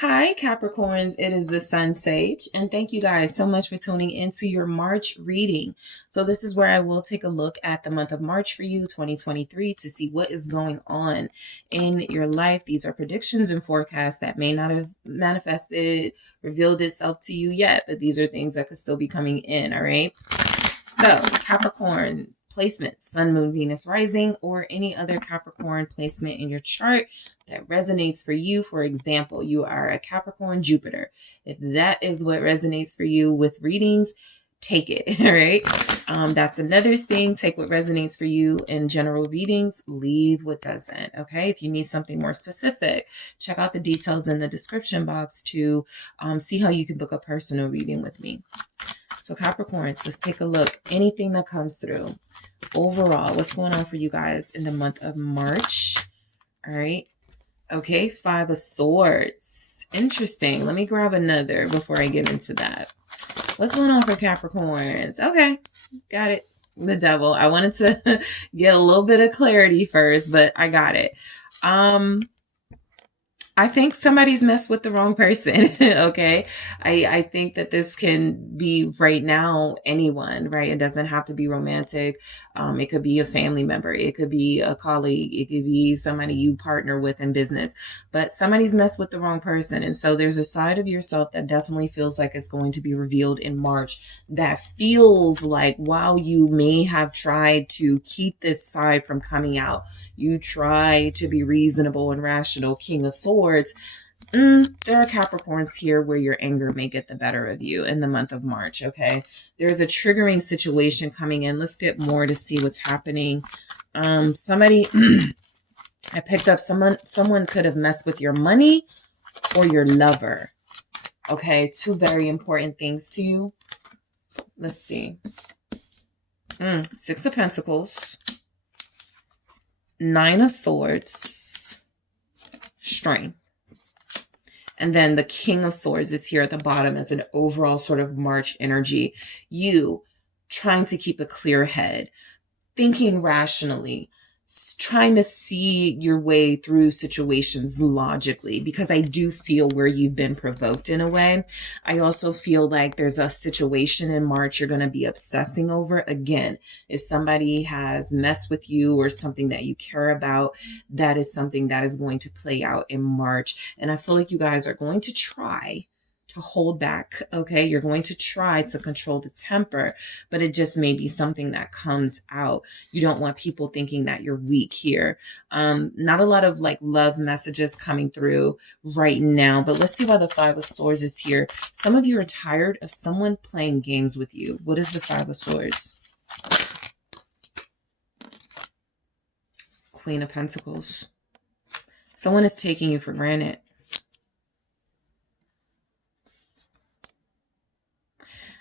Hi, Capricorns. It is the Sun Sage, and thank you guys so much for tuning into your March reading. So this is where I will take a look at the month of March for you, 2023, to see what is going on in your life. These are predictions and forecasts that may not have manifested, revealed itself to you yet, but these are things that could still be coming in, all right? So, Capricorn placement, Sun, Moon, Venus, Rising, or any other Capricorn placement in your chart that resonates for you. For example, you are a Capricorn Jupiter. If that is what resonates for you with readings, take it, all right? That's another thing. Take what resonates for you in general readings, leave what doesn't, okay? If you need something more specific, check out the details in the description box to see how you can book a personal reading with me. So Capricorns, let's take a look. Anything that comes through. Overall, what's going on for you guys in the month of March? All right. Okay, 5 of Swords. Interesting. Let me grab another before I get into that. What's going on for Capricorns? Okay, got it. The Devil. I wanted to get a little bit of clarity first, but I got it. I think somebody's messed with the wrong person, okay? I think that this can be right now anyone, right? It doesn't have to be romantic. It could be a family member. It could be a colleague. It could be somebody you partner with in business. But somebody's messed with the wrong person. And so there's a side of yourself that definitely feels like it's going to be revealed in March that feels like while you may have tried to keep this side from coming out, you try to be reasonable and rational, King of Swords, there are Capricorns here where your anger may get the better of you in the month of March, okay? There's a triggering situation coming in. Let's get more to see what's happening. Somebody, I picked up someone could have messed with your money or your lover, okay? Two very important things to you. Let's see. 6 of Pentacles, 9 of Swords, Strength. And then the King of Swords is here at the bottom as an overall sort of March energy. You trying to keep a clear head, thinking rationally, trying to see your way through situations logically, because I do feel where you've been provoked in a way. I also feel like there's a situation in March you're going to be obsessing over. Again, if somebody has messed with you or something that you care about, that is something that is going to play out in March. And I feel like you guys are going to try to hold back, okay? You're going to try to control the temper, but it just may be something that comes out. You don't want people thinking that you're weak here. Not a lot of like love messages coming through right now, but let's see why the 5 of Swords is here. Some of you are tired of someone playing games with you. What is the 5 of Swords? Queen of Pentacles. Someone is taking you for granted.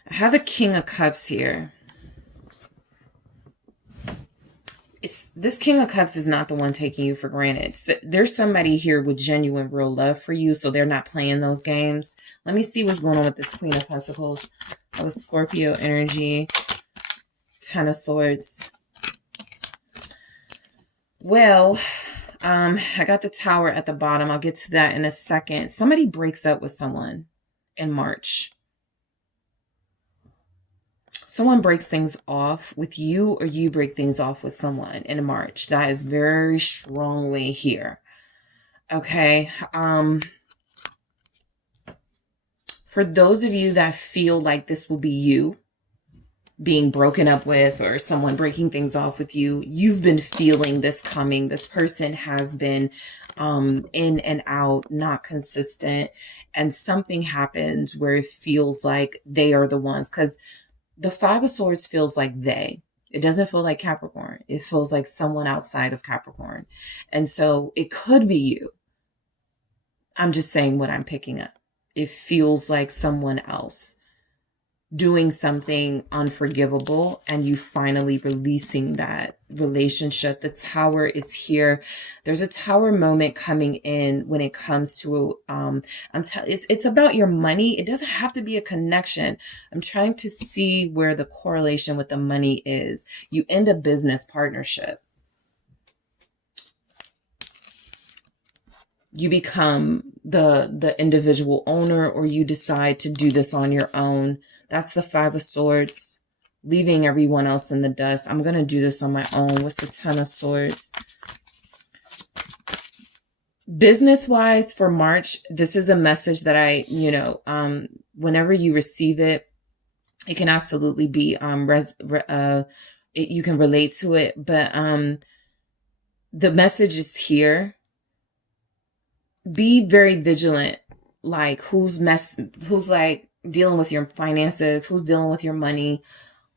I have a King of Cups here. This King of Cups is not the one taking you for granted. There's somebody here with genuine real love for you, so they're not playing those games. Let me see what's going on with this Queen of Pentacles. That was Scorpio energy. 10 of Swords. Well, I got the Tower at the bottom. I'll get to that in a second. Somebody breaks up with someone in March. Someone breaks things off with you or you break things off with someone in March. That is very strongly here. Okay. For those of you that feel like this will be you being broken up with or someone breaking things off with you, you've been feeling this coming. This person has been in and out, not consistent, and something happens where it feels like they are the ones, because the 5 of Swords feels like they. It doesn't feel like Capricorn. It feels like someone outside of Capricorn. And so it could be you. I'm just saying what I'm picking up. It feels like someone else doing something unforgivable and you finally releasing that relationship. The Tower is here. There's a Tower moment coming in when it comes to it's about your money. It doesn't have to be a connection. I'm trying to see where the correlation with the money is. You end a business partnership. you become the individual owner, or you decide to do this on your own. That's the Five of Swords, leaving everyone else in the dust. I'm going to do this on my own. What's the Ten of Swords? Business wise for March, this is a message that I, whenever you receive it, it can absolutely be, you can relate to it, but the message is here. Be very vigilant, like who's like dealing with your finances, who's dealing with your money,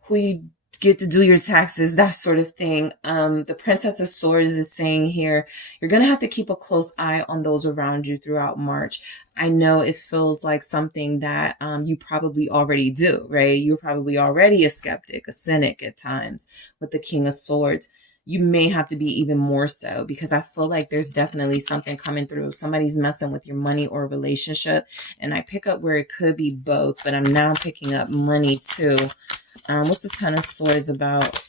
who you get to do your taxes, that sort of thing. The Princess of Swords is saying here, you're going to have to keep a close eye on those around you throughout March. I know it feels like something that you probably already do, right? You're probably already a skeptic, a cynic at times with the King of Swords. You may have to be even more so, because I feel like there's definitely something coming through. Somebody's messing with your money or relationship. And I pick up where it could be both, but I'm now picking up money too. What's the Ten of Swords about?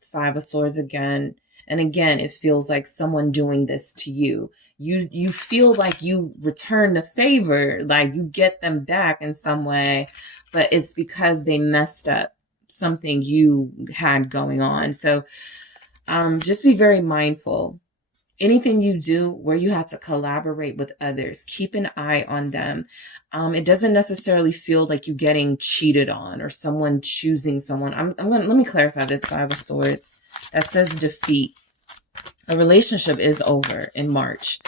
Five of Swords again. And again, it feels like someone doing this to you. You feel like you return the favor, like you get them back in some way, but it's because they messed up something you had going on. So just be very mindful. Anything you do where you have to collaborate with others, keep an eye on them. It doesn't necessarily feel like you're getting cheated on or someone choosing someone. Let me clarify this Five of Swords. That says defeat. A relationship is over in March,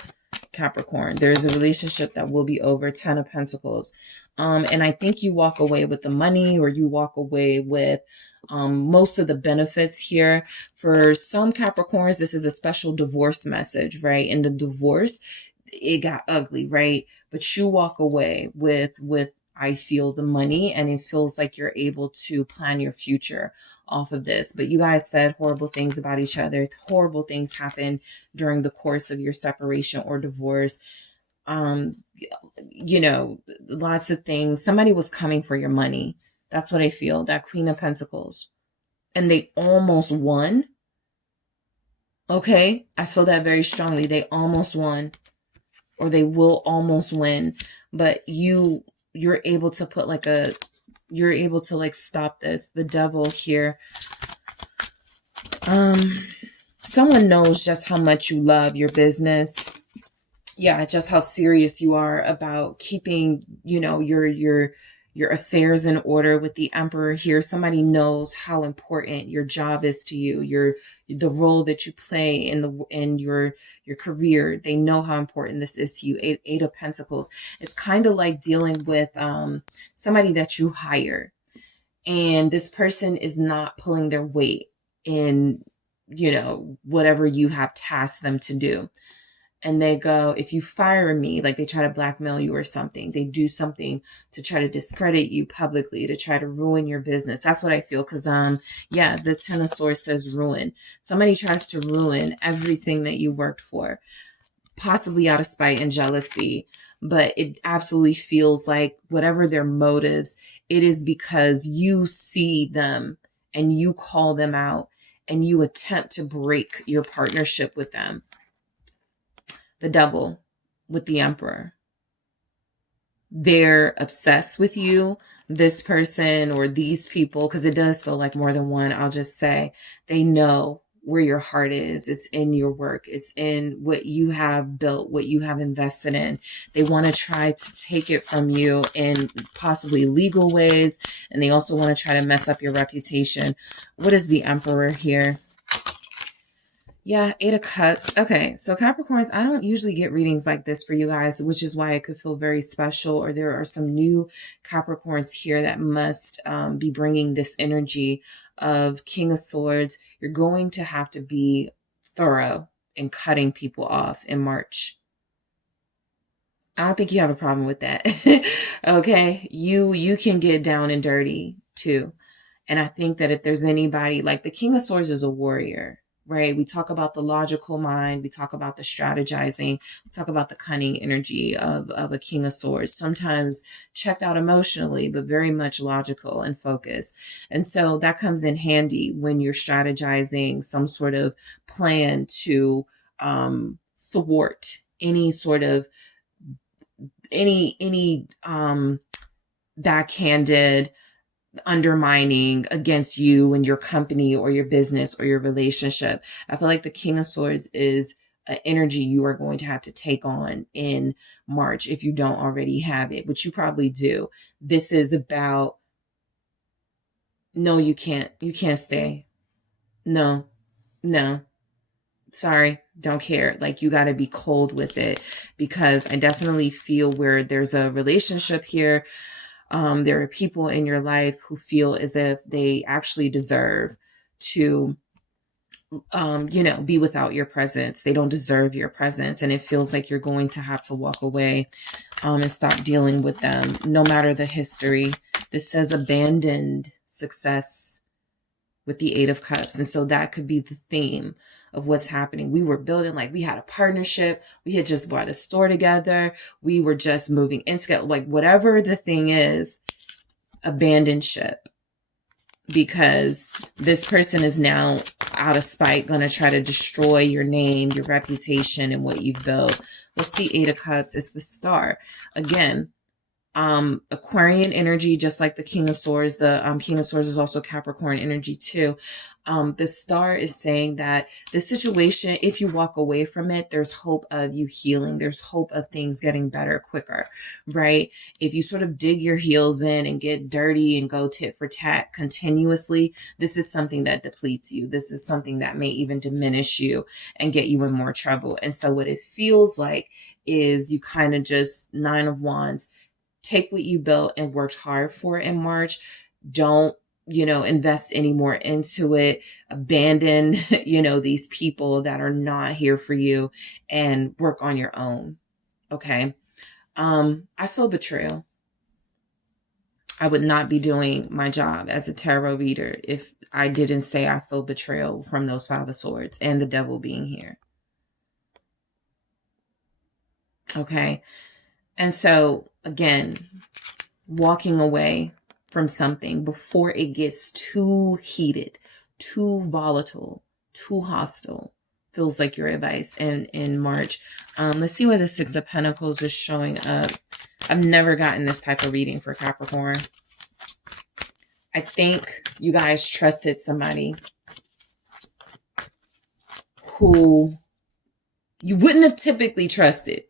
Capricorn. There is a relationship that will be over. Ten of Pentacles. And I think you walk away with the money, or you walk away with most of the benefits here. For some Capricorns, this is a special divorce message, right? In the divorce, it got ugly, right? But you walk away with I feel the money, and it feels like you're able to plan your future off of this. But you guys said horrible things about each other. Horrible things happened during the course of your separation or divorce. Lots of things. Somebody was coming for your money. That's what I feel. That Queen of Pentacles. And they almost won. Okay. I feel that very strongly. They almost won, or they will almost win. But you're able to put you're able to stop this. The Devil here. Someone knows just how much you love your business. Yeah, just how serious you are about keeping, your affairs in order with the Emperor here. Somebody knows how important your job is to you, the role that you play in your career. They know how important this is to you. Eight of Pentacles. It's kind of like dealing with somebody that you hire, and this person is not pulling their weight in, whatever you have tasked them to do. And they go, if you fire me, like they try to blackmail you or something. They do something to try to discredit you publicly, to try to ruin your business. That's what I feel. Because, the Ten of Swords says ruin. Somebody tries to ruin everything that you worked for, possibly out of spite and jealousy. But it absolutely feels like whatever their motives, it is because you see them and you call them out and you attempt to break your partnership with them. The Devil with the Emperor. They're obsessed with you, this person or these people, because it does feel like more than one. I'll just say they know where your heart is. It's in your work. It's in what you have built, what you have invested in. They want to try to take it from you in possibly legal ways. And they also want to try to mess up your reputation. What is the Emperor here? Yeah, Eight of Cups. Okay, so Capricorns, I don't usually get readings like this for you guys, which is why it could feel very special, or there are some new Capricorns here that must be bringing this energy of King of Swords. You're going to have to be thorough in cutting people off in March. I don't think you have a problem with that. Okay, you can get down and dirty too. And I think that if there's anybody, like the King of Swords is a warrior. Right? We talk about the logical mind. We talk about the strategizing. We talk about the cunning energy of a King of Swords. Sometimes checked out emotionally, but very much logical and focused. And so that comes in handy when you're strategizing some sort of plan to thwart any sort of any backhanded undermining against you and your company or your business or your relationship. I feel like the King of Swords is an energy you are going to have to take on in March if you don't already have it, but you probably do. This is about, no, you can't stay. No, sorry, don't care. Like, you got to be cold with it, because I definitely feel where there's a relationship here. There are people in your life who feel as if they actually deserve to, be without your presence. They don't deserve your presence. And it feels like you're going to have to walk away, and stop dealing with them, no matter the history. This says abandoned success with the Eight of Cups. And so that could be the theme of what's happening. We were building, like, we had a partnership. We had just bought a store together. We were just moving in together. Like, whatever the thing is, abandoned ship. Because this person is now, out of spite, going to try to destroy your name, your reputation, and what you've built. What's the Eight of Cups? It's the Star. Again, Aquarian energy, just like the King of Swords. The King of Swords is also Capricorn energy too. The Star is saying that the situation, if you walk away from it, there's hope of you healing. There's hope of things getting better quicker, right? If you sort of dig your heels in and get dirty and go tit for tat continuously, this is something that depletes you. This is something that may even diminish you and get you in more trouble. And so what it feels like is you kind of just, Nine of Wands, take what you built and worked hard for in March. Don't, invest any more into it. Abandon, these people that are not here for you, and work on your own. Okay. I feel betrayal. I would not be doing my job as a tarot reader if I didn't say I feel betrayal from those Five of Swords and the Devil being here. Okay. And so, again, walking away from something before it gets too heated, too volatile, too hostile, feels like your advice in March. Let's see where the Six of Pentacles is showing up. I've never gotten this type of reading for Capricorn. I think you guys trusted somebody who you wouldn't have typically trusted,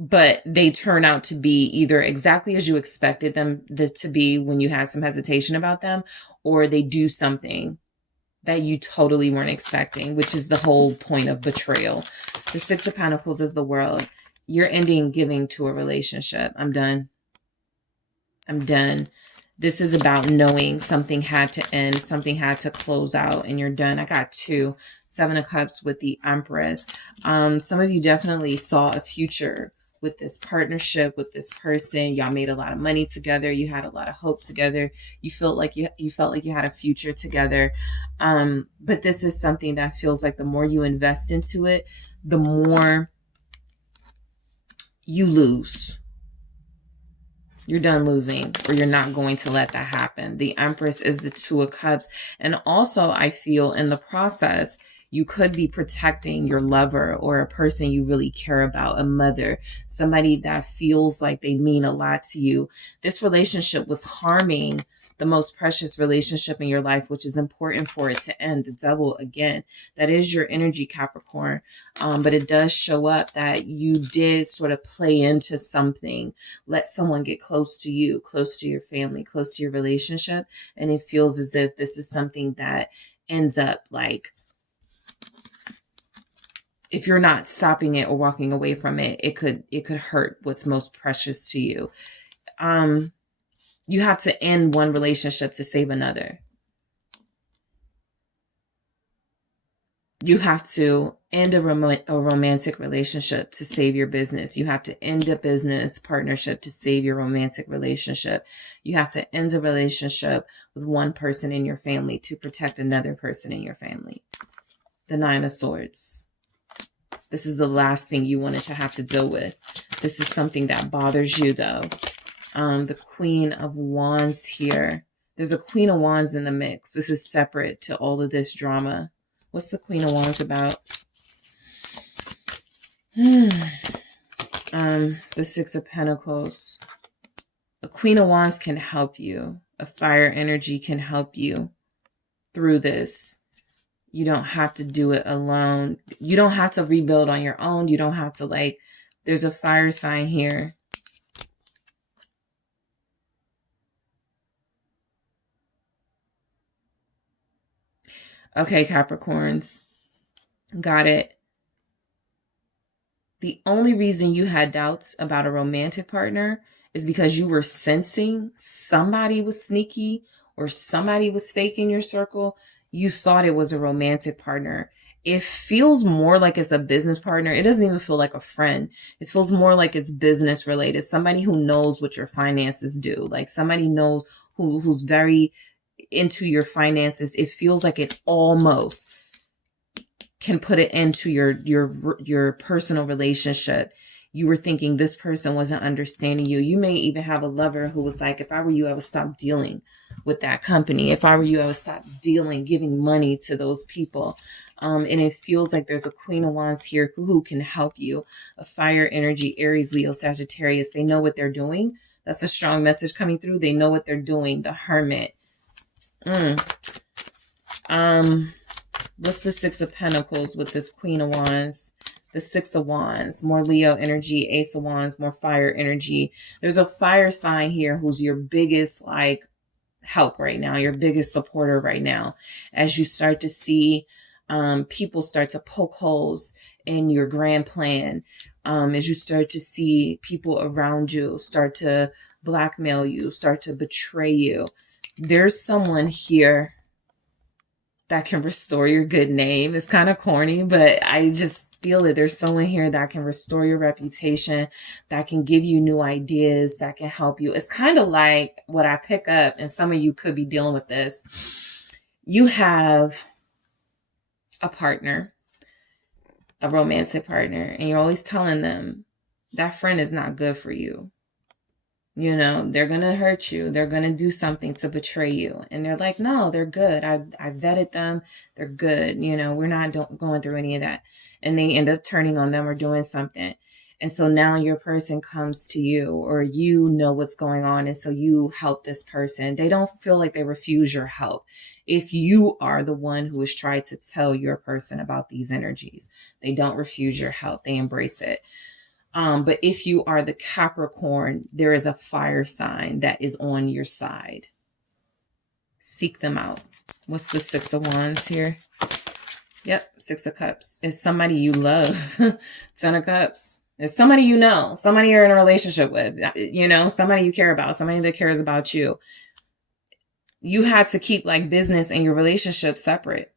but they turn out to be either exactly as you expected them to be when you had some hesitation about them, or they do something that you totally weren't expecting, which is the whole point of betrayal. The Six of Pentacles is the World. You're ending giving to a relationship. I'm done. This is about knowing something had to end, something had to close out, and you're done. I got two. Seven of Cups with the Empress. Some of you definitely saw a future with this partnership, with this person. Y'all made a lot of money together. You had a lot of hope together. You felt like you had a future together. But this is something that feels like the more you invest into it, the more you lose. You're done losing, or you're not going to let that happen. The Empress is the Two of Cups. And also, I feel in the process, you could be protecting your lover or a person you really care about, a mother, somebody that feels like they mean a lot to you. This relationship was harming the most precious relationship in your life, which is important for it to end. The Devil, again, that is your energy, Capricorn. But it does show up that you did sort of play into something, let someone get close to you, close to your family, close to your relationship. And it feels as if this is something that ends up like, if you're not stopping it or walking away from it, it could hurt what's most precious to you. You have to end one relationship to save another. You have to end a romantic relationship to save your business. You have to end a business partnership to save your romantic relationship. You have to end a relationship with one person in your family to protect another person in your family. The Nine of Swords. This is the last thing you wanted to have to deal with. This is something that bothers you, though. The Queen of Wands here. There's a Queen of Wands in the mix. This is separate to all of this drama. What's the Queen of Wands about? The Six of Pentacles. A Queen of Wands can help you. A fire energy can help you through this. You don't have to do it alone. You don't have to rebuild on your own. You don't have to, like, there's a fire sign here. Okay, Capricorns. Got it. The only reason you had doubts about a romantic partner is because you were sensing somebody was sneaky or somebody was fake in your circle. You thought it was a romantic partner. It feels more like it's a business partner. It doesn't even feel like a friend. It feels more like it's business related. Somebody who knows what your finances do. Like somebody knows who's very into your finances. It feels like it almost can put it into your personal relationship. You were thinking this person wasn't understanding you. You may even have a lover who was like, if I were you, I would stop dealing with that company. If I were you, I would stop giving money to those people. And it feels like there's a Queen of Wands here who can help you. A fire energy, Aries, Leo, Sagittarius. They know what they're doing. That's a strong message coming through. They know what they're doing. The Hermit. What's the Six of Pentacles with this Queen of Wands? The Six of Wands, more Leo energy, Ace of Wands, more fire energy. There's a fire sign here who's your biggest, like, help right now, your biggest supporter right now. As you start to see people start to poke holes in your grand plan, as you start to see people around you start to blackmail you, start to betray you, there's someone here that can restore your good name. It's kind of corny, but I just feel it. There's someone here that can restore your reputation, that can give you new ideas, that can help you. It's kind of like what I pick up, and some of you could be dealing with this. You have a partner, a romantic partner, and you're always telling them that friend is not good for you. You know, they're going to hurt you. They're going to do something to betray you. And they're like, no, they're good. I vetted them. They're good. You know, we're not going through any of that. And they end up turning on them or doing something. And so now your person comes to you, or you know what's going on. And so you help this person. They don't feel like they refuse your help. If you are the one who has tried to tell your person about these energies, they don't refuse your help. They embrace it. But if you are the Capricorn, there is a fire sign that is on your side. Seek them out. What's the Six of Wands here? Yep, Six of Cups. It's somebody you love. Ten of Cups. It's somebody you know. Somebody you're in a relationship with. You know, somebody you care about. Somebody that cares about you. You had to keep, like, business and your relationship separate.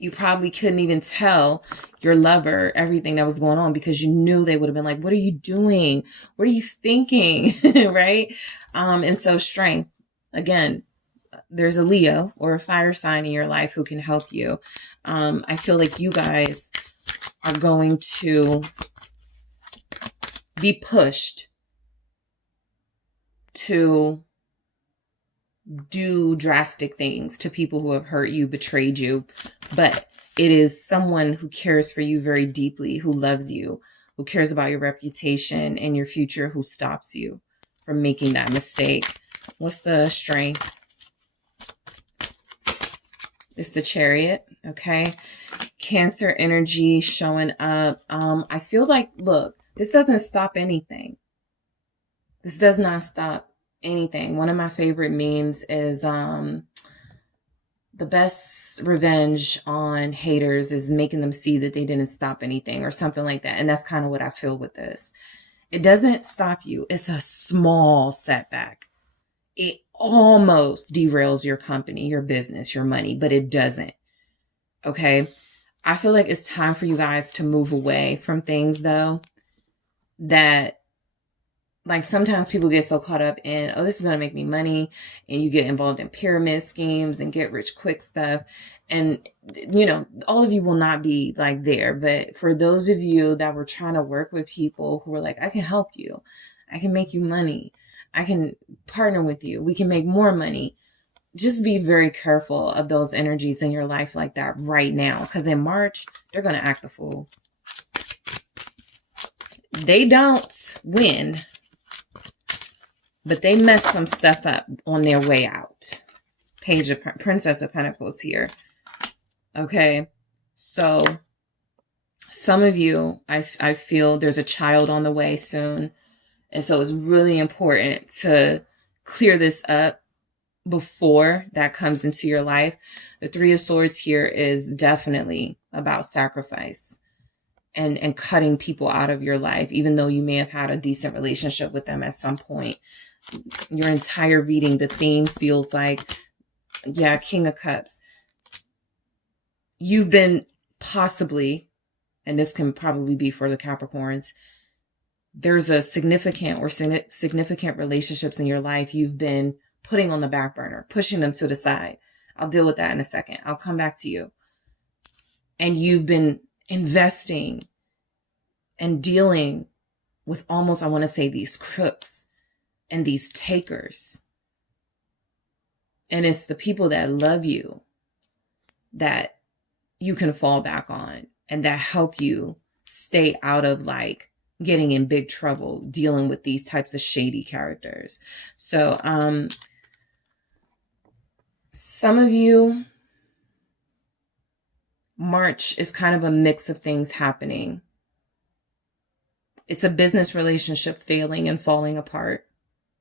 You probably couldn't even tell your lover everything that was going on because you knew they would have been like, what are you doing? What are you thinking? Right? And so strength, again, there's a Leo or a fire sign in your life who can help you. I feel like you guys are going to be pushed to do drastic things to people who have hurt you, betrayed you, but it is someone who cares for you very deeply, who loves you, who cares about your reputation and your future, who stops you from making that mistake. What's the strength? It's the Chariot, okay? Cancer energy showing up. I feel like, look, this doesn't stop anything. This does not stop anything. One of my favorite memes is the best revenge on haters is making them see that they didn't stop anything or something like that. And that's kind of what I feel with this. It doesn't stop you. It's a small setback. It almost derails your company, your business, your money, but it doesn't. Okay. I feel like it's time for you guys to move away from things, though, that, like, sometimes people get so caught up in, oh, this is going to make me money. And you get involved in pyramid schemes and get rich quick stuff. And, you know, all of you will not be like there. But for those of you that were trying to work with people who were like, I can help you. I can make you money. I can partner with you. We can make more money. Just be very careful of those energies in your life like that right now. Because in March, they're going to act the fool. They don't win, but they mess some stuff up on their way out. Princess of Pentacles here. Okay, so some of you, I feel there's a child on the way soon. And so it's really important to clear this up before that comes into your life. The Three of Swords here is definitely about sacrifice and cutting people out of your life, even though you may have had a decent relationship with them at some point. Your entire reading, the theme feels like, yeah, King of Cups. You've been possibly, and this can probably be for the Capricorns, there's a significant relationships in your life you've been putting on the back burner, pushing them to the side. I'll deal with that in a second. I'll come back to you. And you've been investing and dealing with almost, I want to say, these crooks and these takers. And it's the people that love you that you can fall back on and that help you stay out of like getting in big trouble dealing with these types of shady characters. So some of you, March is kind of a mix of things happening. It's a business relationship failing and falling apart.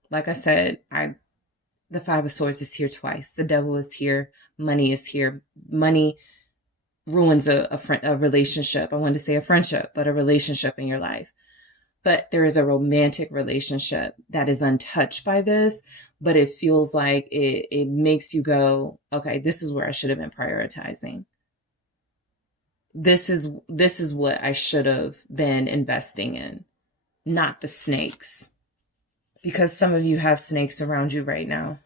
Like I said, the Five of Swords is here twice. The Devil is here. Money is here. Money ruins a relationship. I wanted to say a friendship, but a relationship in your life. But there is a romantic relationship that is untouched by this, but it feels like it makes you go, okay, this is where I should have been prioritizing. This is what I should have been investing in, not the snakes. Because some of you have snakes around you right now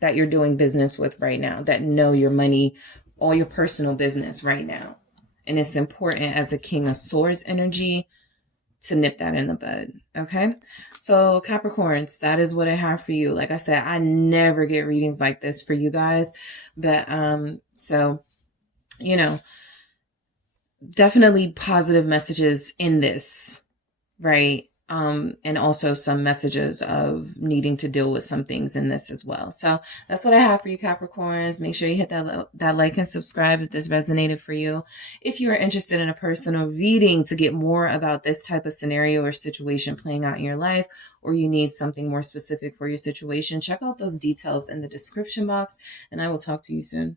that you're doing business with right now, that know your money, all your personal business right now. And it's important as a King of Swords energy to nip that in the bud. Okay. So Capricorns, that is what I have for you. Like I said, I never get readings like this for you guys, but, so, you know, definitely positive messages in this, right? And also some messages of needing to deal with some things in this as well. So that's what I have for you, Capricorns. Make sure you hit that like and subscribe if this resonated for you. If you are interested in a personal reading to get more about this type of scenario or situation playing out in your life, or you need something more specific for your situation, check out those details in the description box, and I will talk to you soon.